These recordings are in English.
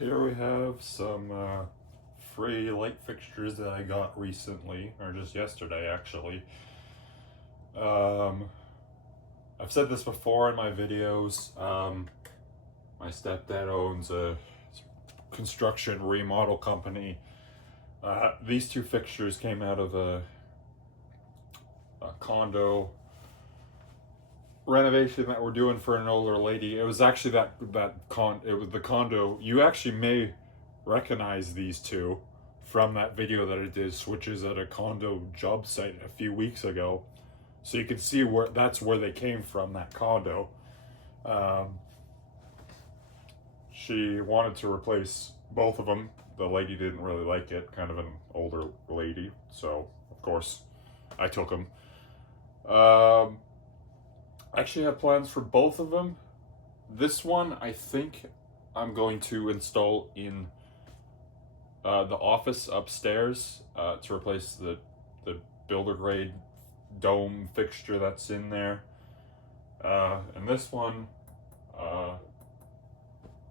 Here we have some free light fixtures that I got recently, or just yesterday actually. I've said this before in my videos. My stepdad owns a construction remodel company. These two fixtures came out of a condo renovation that we're doing for an older lady. It was actually it was the condo. You actually may recognize these two from that video that I did, switches at a condo job site a few weeks ago. So you can see that's where they came from, that condo. She wanted to replace both of them. The lady didn't really like it, kind of an older lady. So of course I took them. I actually have plans for both of them. This one I think I'm going to install in the office upstairs to replace the builder grade dome fixture that's in there. And this one,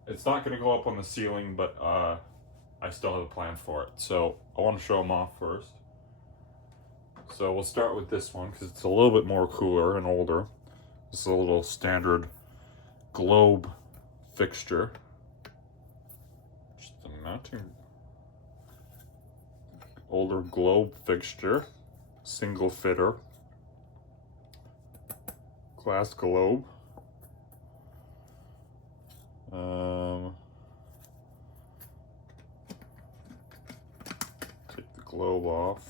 it's not going to go up on the ceiling, but I still have a plan for it. So I want to show them off first. So we'll start with this one because it's a little bit more cooler and older. This is a little standard globe fixture. Just a mounting older globe fixture, single fitter, glass globe. Take the globe off.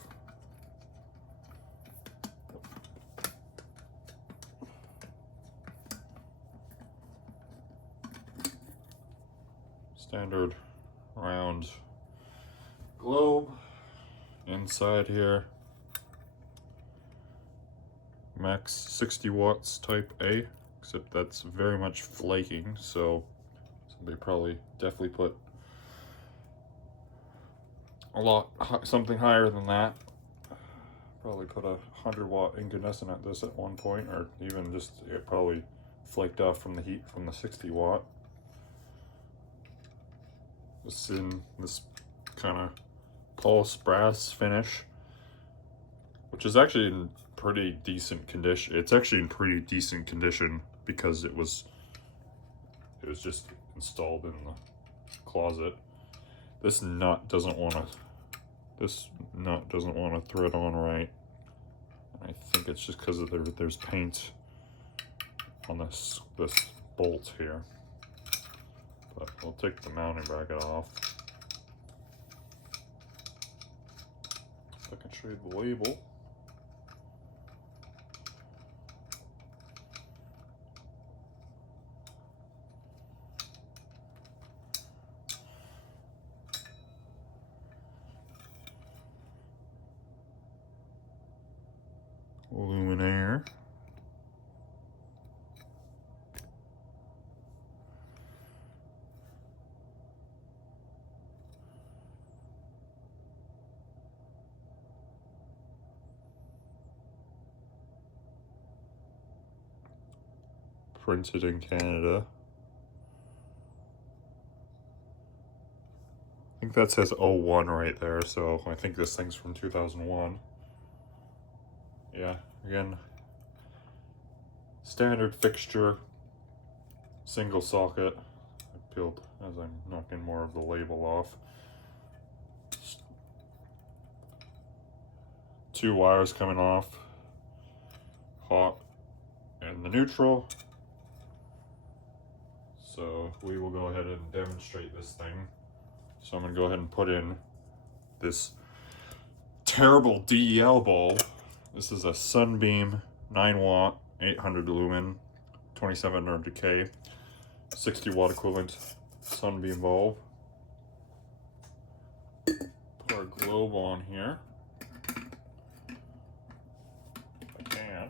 Standard round globe. Inside here, max 60 watts type A, except that's very much flaking, so somebody probably definitely put something higher than that. Probably put a 100-watt incandescent at this at one point, or even just it probably flaked off from the heat from the 60-watt. It's in this kind of polished brass finish, which is actually in pretty decent condition. It's actually in pretty decent condition because it was just installed in the closet. This nut doesn't want to thread on right. I think it's just because there's paint on this bolt here. But we'll take the mounting bracket off. I can show you the label. Luminaire. Printed in Canada. I think that says 01 right there, so I think this thing's from 2001. Yeah, again, standard fixture, single socket. I peeled as I'm knocking more of the label off. 2 wires coming off, hot and the neutral. So we will go ahead and demonstrate this thing. So I'm going to go ahead and put in this terrible DEL bulb. This is a Sunbeam 9-watt, 800 lumen, 2700K, 60-watt equivalent Sunbeam bulb. Put our globe on here. If I can.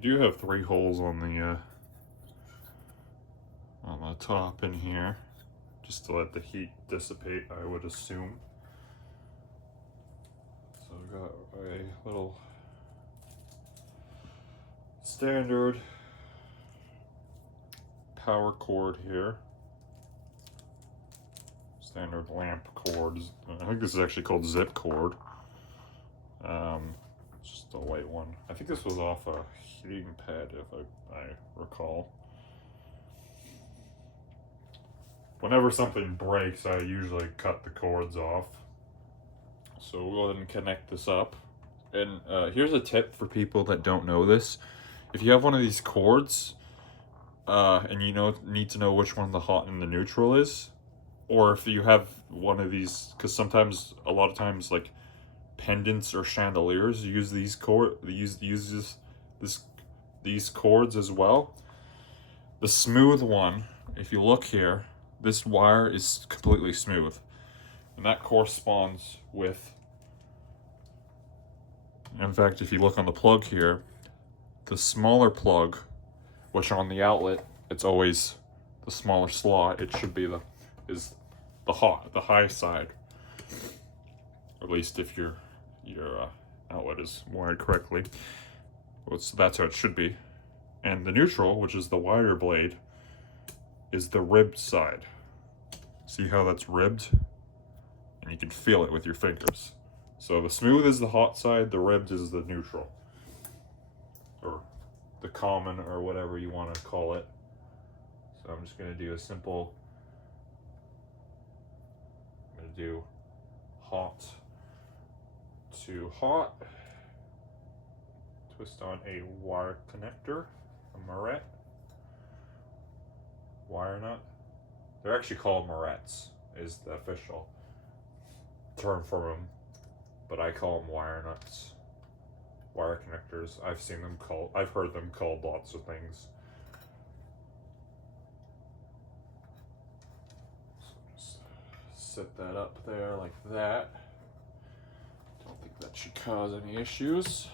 do have 3 holes on the top in here, just to let the heat dissipate, I would assume. So I've got a little standard power cord here. Standard lamp cords. I think this is actually called zip cord. Just a light one. I think this was off a heating pad, if I recall. Whenever something breaks, I usually cut the cords off. So we'll go ahead and connect this up. And here's a tip for people that don't know this. If you have one of these cords, and you need to know which one the hot and the neutral is, or if you have one of these, because sometimes, a lot of times, like pendants or chandeliers use these these cords as well. The smooth one, if you look here, this wire is completely smooth, and that corresponds with, in fact, if you look on the plug here, the smaller plug, which on the outlet, it's always the smaller slot, it should be the high side, at least if your outlet is wired correctly. That's how it should be. And the neutral, which is the wider blade, is the ribbed side. See how that's ribbed? And you can feel it with your fingers. So the smooth is the hot side, the ribbed is the neutral. Or the common, or whatever you want to call it. So I'm just going to do a simple, I'm going to do hot to hot. Twist on a wire connector, a Moret wire nut. They're actually called Morets, is the official term for them, but I call them wire nuts, wire connectors. I've heard them called lots of things. So just set that up there like that. Don't think that should cause any issues.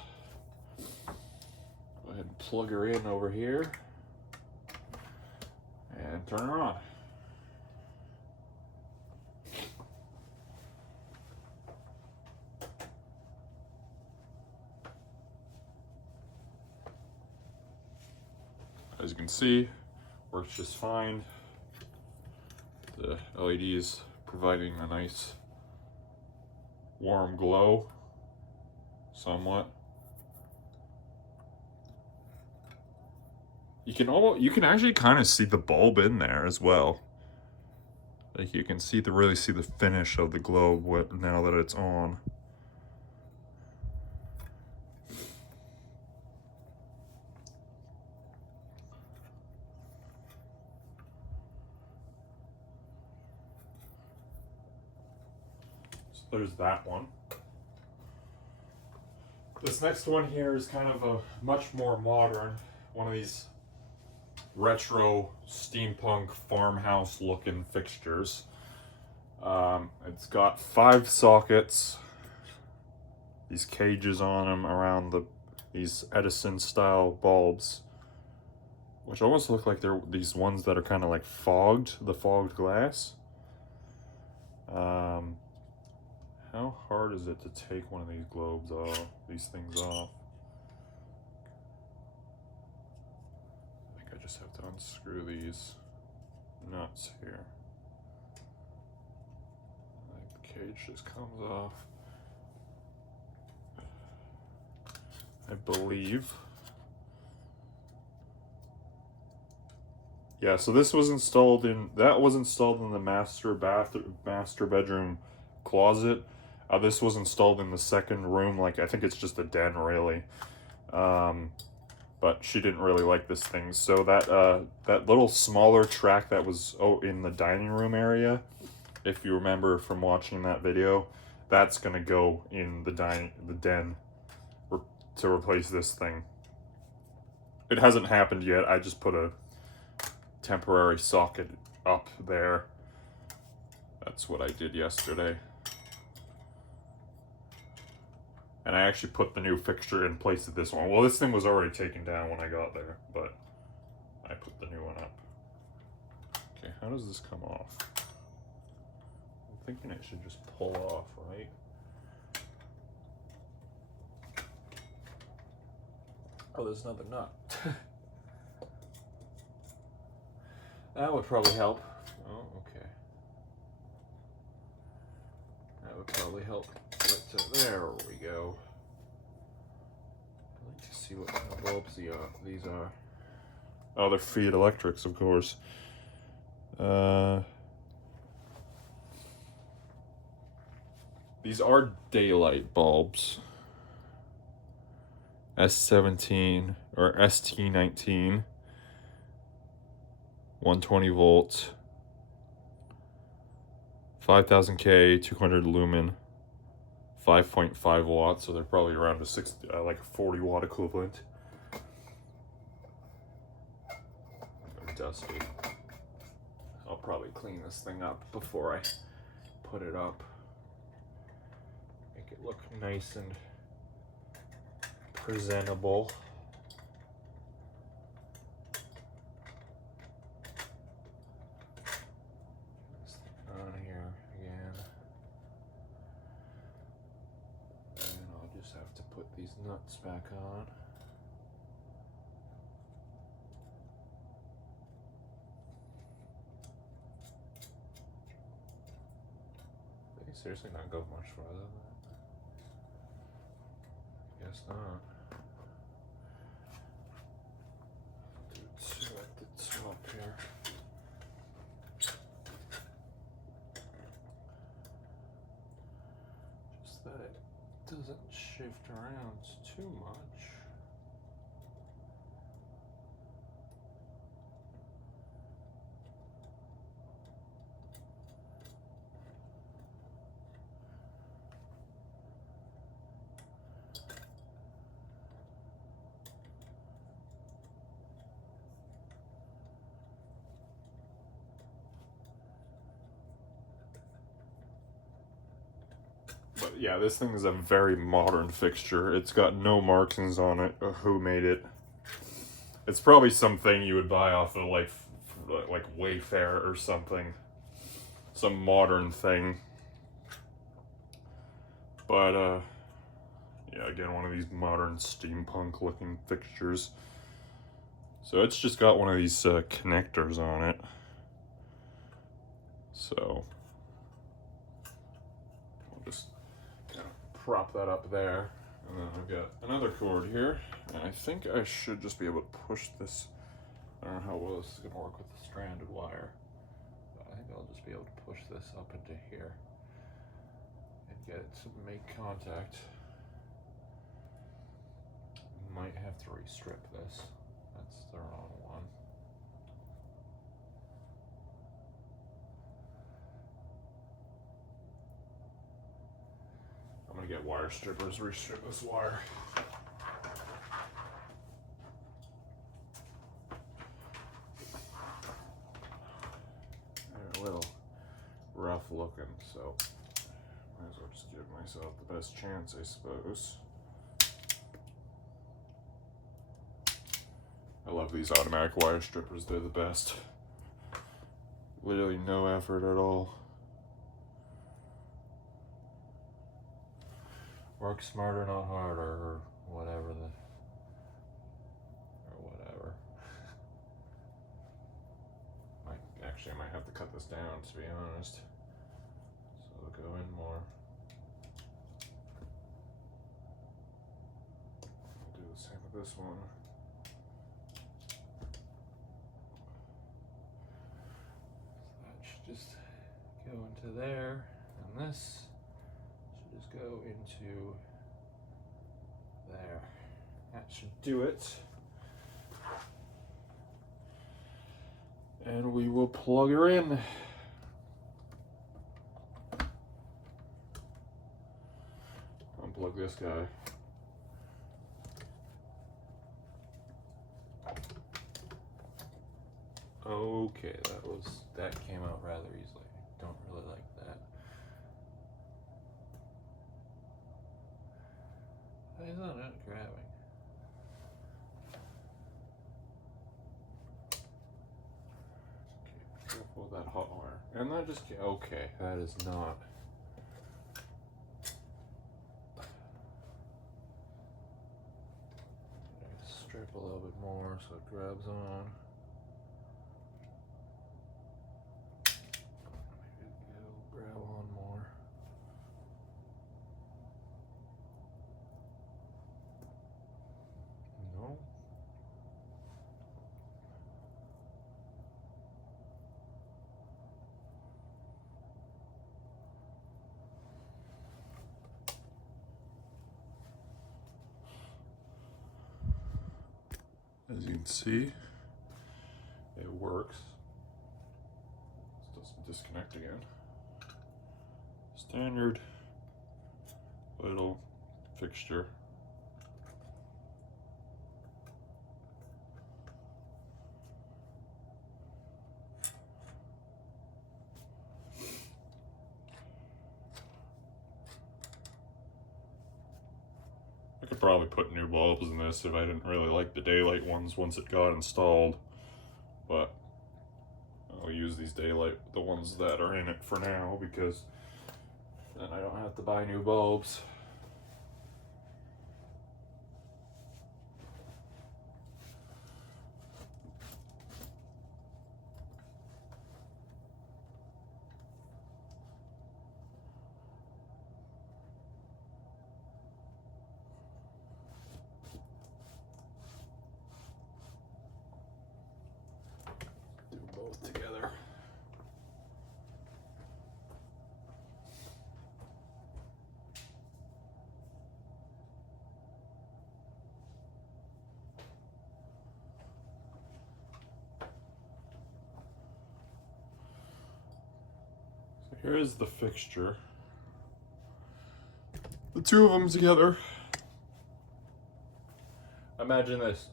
Go ahead and plug her in over here and turn her on. As you can see, works just fine. The LED is providing a nice warm glow, somewhat. You can actually kind of see the bulb in there as well. Like you can really see the finish of the globe now that it's on. So there's that one. This next one here is kind of a much more modern, one of these retro steampunk farmhouse looking fixtures. It's got 5 sockets, these cages on them around these Edison style bulbs, which almost look like they're these ones that are kind of like the fogged glass. How hard is it to take one of these globes off, these things off? I just have to unscrew these nuts here. The cage just comes off, I believe. Yeah, so this was installed that was installed in the master bedroom closet. This was installed in the second room, like I think it's just a den really. But she didn't really like this thing. So that little smaller track that was in the dining room area, if you remember from watching that video, that's gonna go in the den to replace this thing. It hasn't happened yet. I just put a temporary socket up there. That's what I did yesterday. And I actually put the new fixture in place of this one. Well, this thing was already taken down when I got there, but I put the new one up. Okay, how does this come off? I'm thinking it should just pull off, right? Oh, there's another nut. That would probably help. Oh, okay. That would probably help. But there we go. I'd like to see what kind of bulbs these are. Oh, they're Feit Electrics, of course. These are daylight bulbs. S17 or ST19. 120 volts. 5000 K, 200 lumen. 5.5 watts, so they're probably around a like a 40 watt equivalent. They're dusty. I'll probably clean this thing up before I put it up. Make it look nice and presentable. This thing on here again. And I'll just have to put these nuts back on. They seriously not go much further than that? Guess not. Do two at the top here. Just that it doesn't shift around too much. But yeah, this thing is a very modern fixture. It's got no markings on it or who made it. It's probably something you would buy off of like Wayfair or something. Some modern thing. But yeah, again, one of these modern steampunk looking fixtures. So it's just got one of these connectors on it. So I'll just prop that up there, and then I've got another cord here, and I think I should just be able to push this. I don't know how well this is going to work with the stranded wire, but I think I'll just be able to push this up into here and get it to make contact. Might have to restrip this. That's the wrong one. I'm gonna get wire strippers, restrip this wire. They're a little rough looking, so might as well just give myself the best chance, I suppose. I love these automatic wire strippers, they're the best. Literally no effort at all. Work smarter, not harder, or whatever whatever. Actually, I might have to cut this down, to be honest. So it'll go in more. I'll do the same with this one. So that should just go into there, and this should just go into there. That should do it. And we will plug her in. Unplug this guy. Okay, that came out rather easily. Don't really like that. is that not grabbing? Okay, careful with that hot wire. And that just, okay, that is not. Strip a little bit more so it grabs on. Maybe it'll grab on more. No. As you can see, it works. It doesn't disconnect again. Standard little fixture. I could probably put new bulbs in this if I didn't really like the daylight ones once it got installed, but I'll use these daylight, the ones that are in it for now, because then I don't have to buy new bulbs. Do both together. So here's the fixture. The two of them together. Imagine this.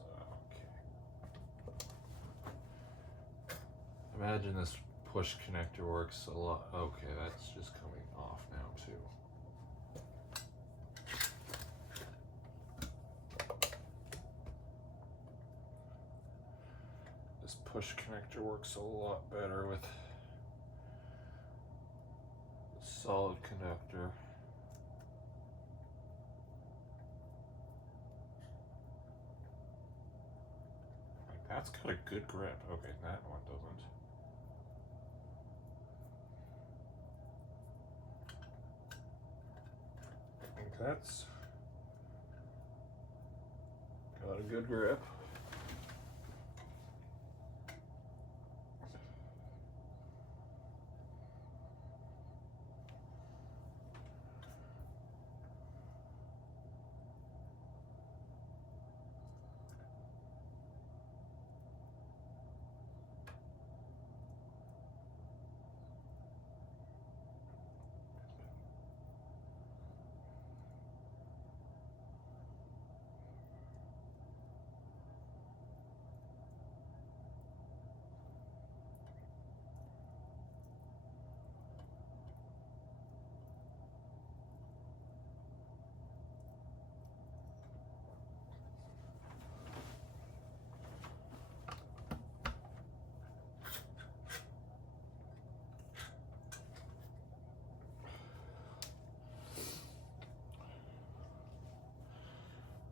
Okay. Imagine this push connector works a lot. Okay, that's just coming off now too. This push connector works a lot better with a solid connector. That's got a good grip. Okay, that one doesn't. I think that's got a good grip.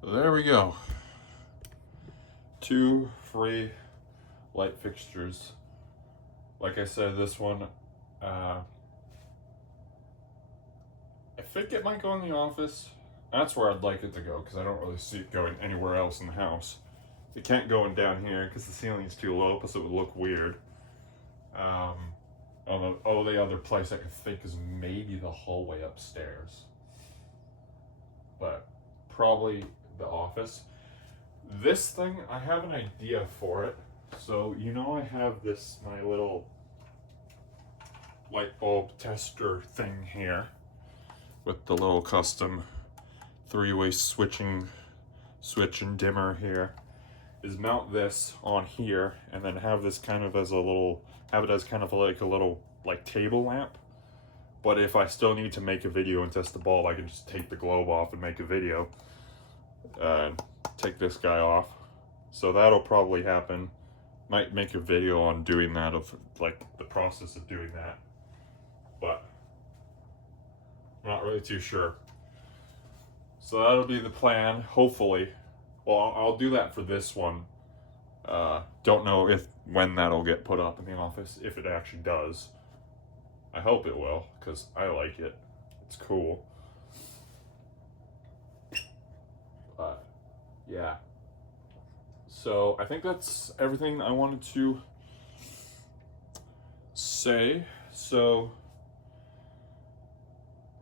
There we go. 2 free light fixtures. Like I said, this one, I think it might go in the office. That's where I'd like it to go, because I don't really see it going anywhere else in the house. It can't go in down here because the ceiling is too low, because it would look weird. Although the other place I can think is maybe the hallway upstairs. But probably the office. This thing, I have an idea for it. So, you know, I have this, my little light bulb tester thing here with the little custom 3-way switch and dimmer here, is mount this on here and then have this kind of as a little, have it as kind of like a little like table lamp. But if I still need to make a video and test the bulb, I can just take the globe off and make a video. and take this guy off. So that'll probably happen. Might make a video on doing that, of like the process of doing that, but I'm not really too sure. So that'll be the plan, hopefully. Well, I'll do that for this one. Don't know when that'll get put up in the office, if it actually does. I hope it will, because I like it. It's cool. But yeah. So I think that's everything I wanted to say. So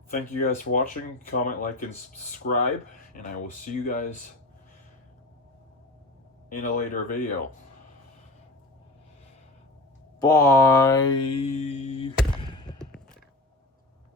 thank you guys for watching. Comment, like, and subscribe, and I will see you guys in a later video. Bye.